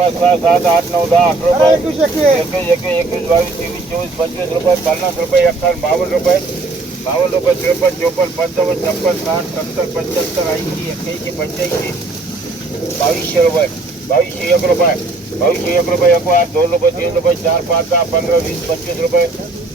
पाच सहा सात आठ दहा अकरा अरे रुपये एकवीस एकवीस एकवीस बावीस तेवीस चोवीस पंचवीस रुपये पन्नास रुपये एकावन्न बावन्न रुपये बावन्न रुपये त्रेपन्न चोपन्न पंचावन्न छप्पन साठ सत्तर पंच्याहत्तर ऐंशी एक्क्याऐंशी पंच्याऐंशी बावीसशे रुपये बावीसशे एक रुपये बावीसशे एक रुपये एक वार दोन रुपये तीन रुपये चार पाच दहा पंधरा वीस पच्चीस रुपये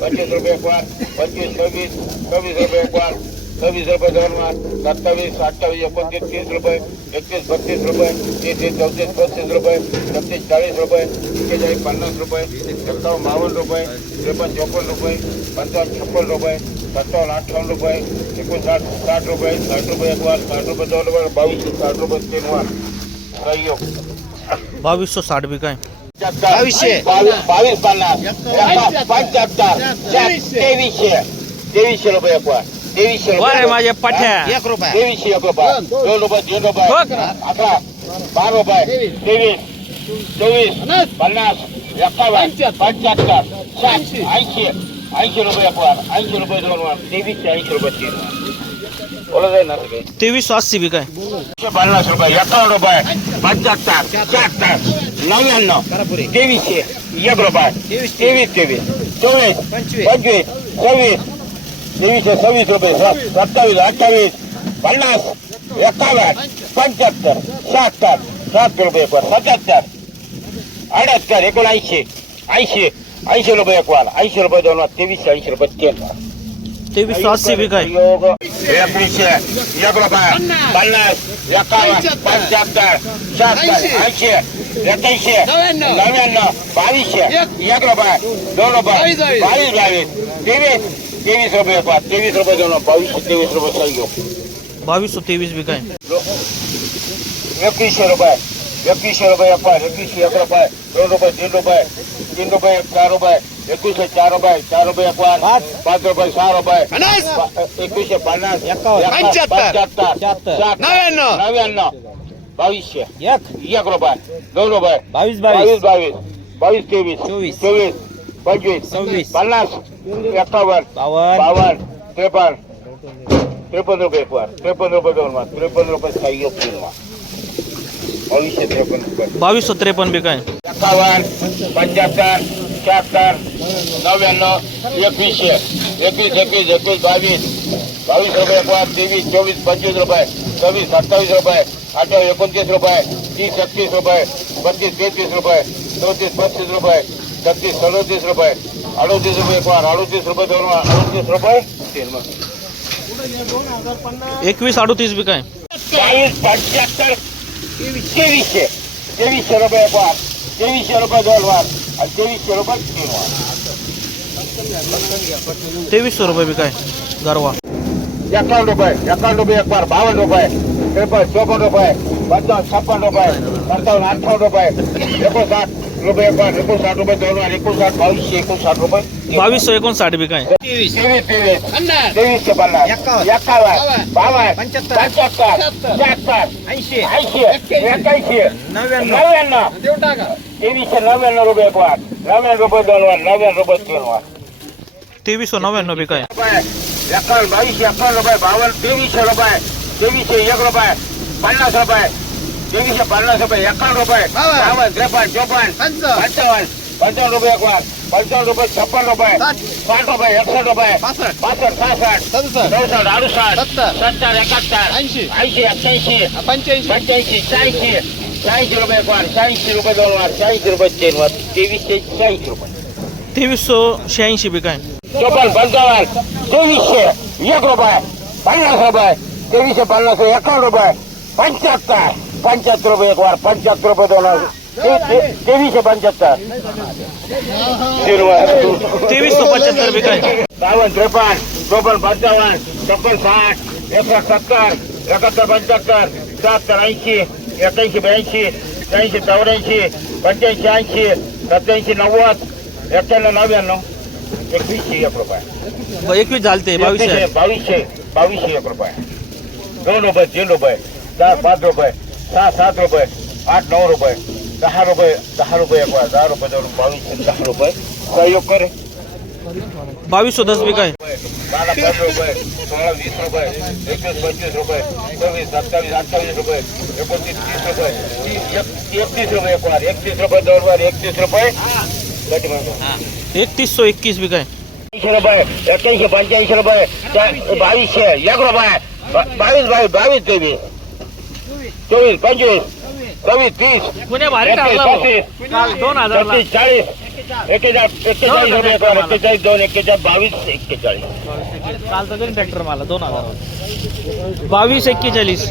पंचवीस रुपये एक वार पंचवीस सव्वीस सव्वीस रुपये एक वार છવ્વીસ રૂપિયા ધોરણમાં સત્તાવીસ અઠ્ઠાવીસ ઓગણત્રીસ ત્રીસ રૂપિયા એકત્રીસ બત્રીસ રૂપિયા ત્રીસ ચોત્રીસ પચીસ રૂપિયા છત્રીસ ચાલીસ રૂપિયા એકેચાળીસ પન્નાસ રૂપિયા સત્તાવન બાવન રૂપિયા ત્રેપન ચોપન રૂપિયા પંચાવન છપ્પન રૂપિયા સત્તાવન અઠાવન રૂપિયા એકોસાઠ સાઠ સાઠ રૂપિયા સાઠ રૂપિયા એકવાર સાઠ રૂપિયા દોઢ રૂપિયા બાવીસ સાઠ રૂપિયા તેનવાર કહ્યું બાવીસો સાઠ બી કાંઈ બાવીસે. ચાર ત્રેવીસ. છે ત્રેવીસે છે રૂપિયા એકવાર रुपये माझ्या पाठ्या. एक रुपये. तेवीसशे एक रुपये. दोन रुपये तीन रुपये. बघ. अकरा. बारा रुपये. तेवीस. चोवीस पन्नास. एकावन्न पंच्याहत्तर. साठ. ऐंशी. ऐंशी. रुपये एक वार. ऐंशी रुपये दोन वार. तेवीसशे ऐंशी रुपये तीन बोला जाईल ना सगळे? तेवीस अस्सी बी काय? पन्नास रुपये. एकावन्न रुपये. पंच्याहत्तर. शहात्तर. नव्याण्णव. तेवीसशे. एक रुपये. तेवीस तेवीस. चोवीस. पंचवीस. सव्वीस. तेवीसशे ત્રેવીસો છવ્વીસ રૂપિયા સત્તાવીસ અઠાવીસ પચાસ એકાવન પંચોતેર સાતર સાત રૂપિયા પર સત્યાત્તર અડતર એકોણસી એસી એસી રૂપિયા એકવાર એસી રૂપિયા દોનો ત્રેવીસ એસી રૂપિયા તેલ ત્રેવીસો અસી વીઘા એકવીસે એક રૂપિયા બાવીસે એક. રૂપિયા દો બાવીસ બાવીસ ત્રેવીસ ત્રેવીસ રૂપિયા ત્રેવીસ રૂપિયા જોનો બાવીસો ત્રેવીસ રૂપિયા થઈ ગયો બાવીસો ત્રેવીસ બી વીઘા એકવીસો રૂપિયા એકવીસો રૂપિયા અપાય એકવીસો એક રૂપિયા ત્રણ રૂપિયા ત્રણ રૂપિયા ત્રણ રૂપિયા ચાર રૂપિયા એકવીસો ચાર રૂપિયા ચાર રૂપિયા પાંચ પાંચ રૂપિયા ચાર રૂપિયા એકવીસો પચાસ પંચોતેર. નવ્યાણું નવ્યાણું બાવીસ એક. એક રૂપિયા. દોઢ રૂપિયા. બાવીસ. બાવીસ બાવીસ. બાવીસ ત્રેવીસ. ચોવીસ. ચોવીસ. बावीस बावीस बावीस बावीस पंचवीस सव्वीस. पन्नास एकावन्न बावन्न बावन्न त्रेपन्न त्रेपन्न रुपये एक वार त्रेपन्न रुपये दोन वार त्रेपन्न रुपये सहाय्य तीन वार बावीसशे त्रेपन्न रुपये बावीसशे त्रेपन्न बी काय? एकावन्न पंच्याहत्तर शहात्तर नव्याण्णव एकवीसशे. एकवीस एकवीस एकवीस बावीस. बावीस रुपये एक तेवीस चोवीस पंचवीस रुपये. सव्वीस सत्तावीस रुपये. अठ्ठावीस एकोणतीस रुपये. तीस एकतीस रुपये. बत्तीस तेहतीस रुपये. चौतीस पस्तीस रुपये. छत्तीस सदोतीस रुपये। अडोतीस रुपये एक वार अडोतीस रुपये दोन अडोतीस वार एकवीस अडोतीस बी काय चाळीस पंच्याहत्तर तेवीसशे तेवीसशे रुपये एक वार तेवीसशे रुपये दोन वार आणि तेवीसशे रुपये तीन वार तेवीसशे रुपये बी काय गरवा। एकावन्न रुपये एकावन्न रुपये एक बार बावन्न रुपये त्रेपन्न चोपन्न रुपये पंचावन्न બાવીસો એકોણસાઠ બી કઈ. ત્રેવીસો નવ્યાણું બી કઈ. એકાવન બાવીસ એકાવન રૂપિયા બાવન ત્રેવીસો રૂપિયા. ત્રેવીસો એક રૂપિયા. પચાસ રૂપિયા. ત્રેવીસો પચાસ રૂપિયા એકાવન રૂપિયા બાવન ત્રેપન ચોપન પંચાવન પંચાવન રૂપિયા એક વાત પંચાવન રૂપિયા છપ્પન રૂપિયા સાઠ રૂપિયા એકસઠ રૂપિયા પાસઠ પાસઠ સાસઠ ચૌસઠ અડુસઠ સત્તર એકાત્તર ऐंशी. ऐंशी अठ्ठ्याऐंशी पंच्याऐंशी. पंच्याऐंशी शहाऐंशी शहाऐंशी रुपये एक वाट शहाऐंशी रुपये दोन वाट शहाऐंशी रुपये तीन वाट तेवीसशे शहाऐंशी रुपये. तेवीसशे शहाऐंशी बी काय? चोपन्न पंचावन्न तेवीसशे एक रुपये पन्नास रुपये तेवीसशे पन्नास एकावन्न रुपये पंच्याहत्तर पंच्याहत्तर रुपये एक वार पंच्याहत्तर रुपये दोनों। वार ते- ते- तेवीसशे पंच्याहत्तर तीन वार. तेवीसशे पंच्याहत्तर बी काय बावन्न त्रेपन्न चोपन्न पंचावन्न छप्पन साठ एकसष्ट सत्तर एकाहत्तर पंच्याहत्तर शहात्तर ऐंशी एक्याऐंशी ब्याऐंशी त्र्याऐंशी चौऱ्याऐंशी पंच्याऐंशी ऐंशी सत्याऐंशी नव्वद एक्क्याण्णव नव्याण्णव। एकवीसशे एक रुपये। ब- एकवीस झालते बावीसशे बावीसशे बावीसशे एक रुपये। दोन रुपये तीन रुपये चार पाच रुपये। सहा सात रुपये आठ नऊ रुपये दहा रुपये दहा रुपये एक दहा रुपये दोन बावीसशे दहा रुपये. सहयोग करे. बावीसशे दस बी काय? बारा पंधरा रुपये सोळा वीस रुपये पंचवीस रुपये अठ्ठावीस रुपये एकोणतीस तीस रुपये एक- एकतीस रुपये एक वार एकतीस रुपये वार एकतीस रुपये. कधी म्हणतो एकतीसशे एकवीस बी काय? ऐंशी रुपये एक्क्याऐंशी चोवीस पंचवीस सव्वीस तीस. पुणे भारी टाकला भाऊ. काल दोन हजारला छत्तीस चाळीस एक्केचाळीस. एक्केचाळीस रुपये एक वार एक्केचाळीस दोन एक्केचाळीस बावीस एक्केचाळीस. कालचा तरी ट्रॅक्टर मला दोन हजार. बावीस एक्केचाळीस.